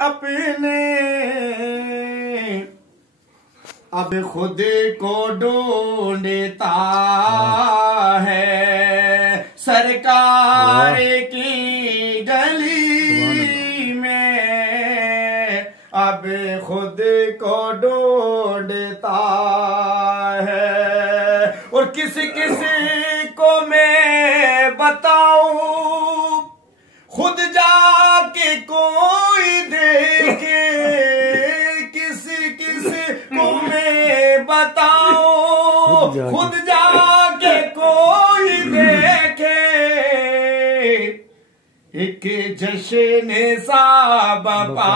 अपने अब खुद को ढूंढता है सरकार की गली में, अब खुद को ढूंढता है। और किसी किसी को मैं बताऊं, खुद जाके कोई देखे, किसी किसी को मैं बताऊं, खुद जाके कोई देखे। एक जश्न सा बपा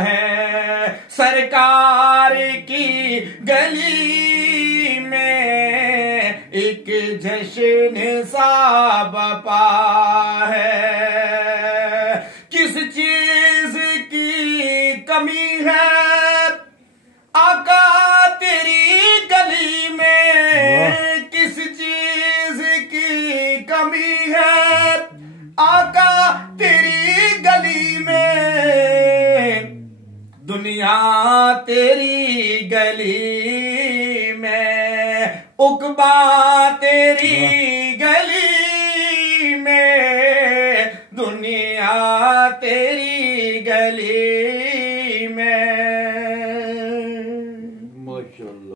है सरकार की गली में, एक जश्न सा बपा है। किस चीज की कमी है आका तेरी गली में, किस चीज की कमी है आका तेरी गली में, दुनिया तेरी गली में, उकबा तेरी